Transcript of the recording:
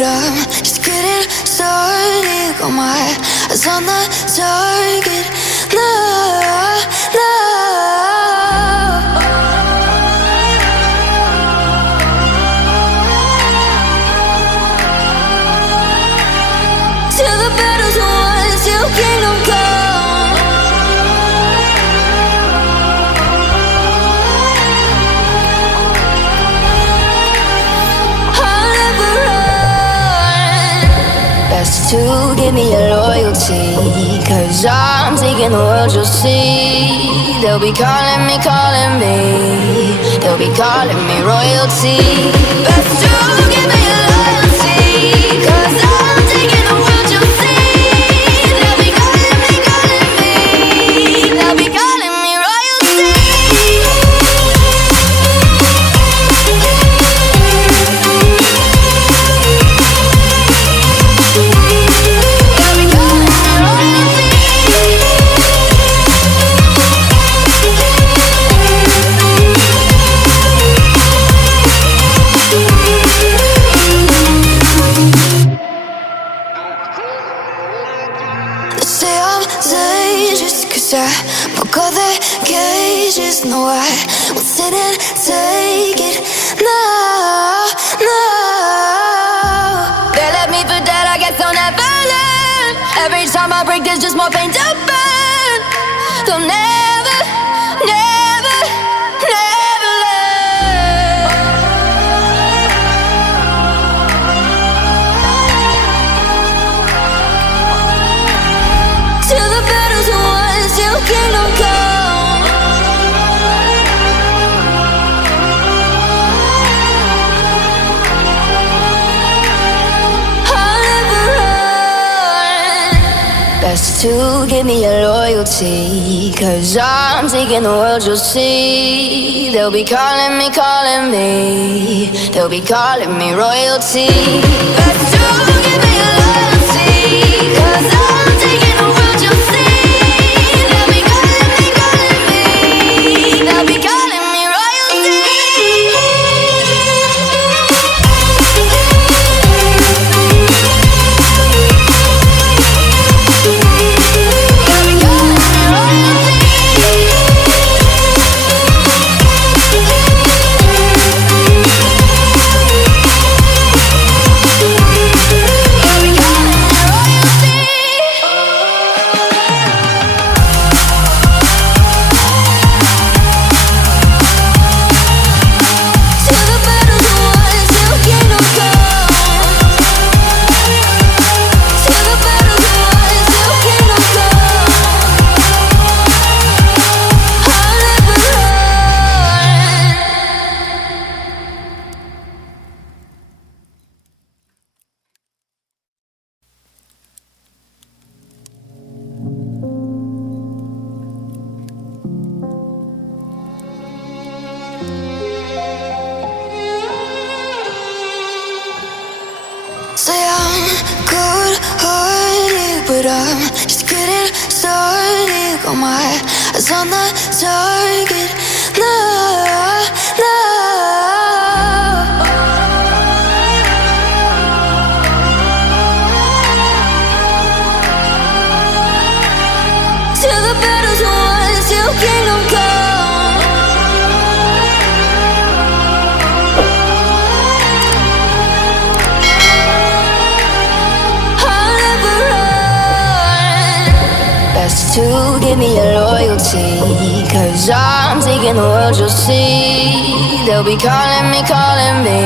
but I'm just getting started. Got my eyes on the target. No, no. Till the battle's won, till kingdom come. I'll never run. Best to give me your loyalty, 'cause I'm taking the world, you'll see. They'll be calling me, calling me. They'll be calling me royalty. Best to give me your loyalty, 'cause I'm taking the world, you'll see. They'll be calling me, calling me. They'll be calling me royalty. They'll be calling me royalty. They say I'm dangerous 'cause I broke all their cages. No, I won't sit and take it. No, no. They left me for dead, I guess I'll never learn. Every time I break, there's just more pain to burn. They'll never, never, never learn. Till the battle's won, till kingdom come. I'll never run. Best to give me your loyalty, 'cause I'm taking the world, you'll see. They'll be calling me, calling me. They'll be calling me royalty. Best to give me your loyalty, 'cause I'm taking the world, you'll see. They'll be calling me, calling me. They'll be calling me royalty. They'll be calling me royalty. They'll be calling me royalty. Till the battle's won, till kingdom come. Till the battle's won, till kingdom come. I'll never run. Say I'm good-hearted, but I'm just getting started. Got my eyes on the target. No, no. Till the battle's won, till kingdom come. I'll never run. Best to give me your loyalty, 'cause I'm taking the world, you'll see. They'll be calling me, calling me.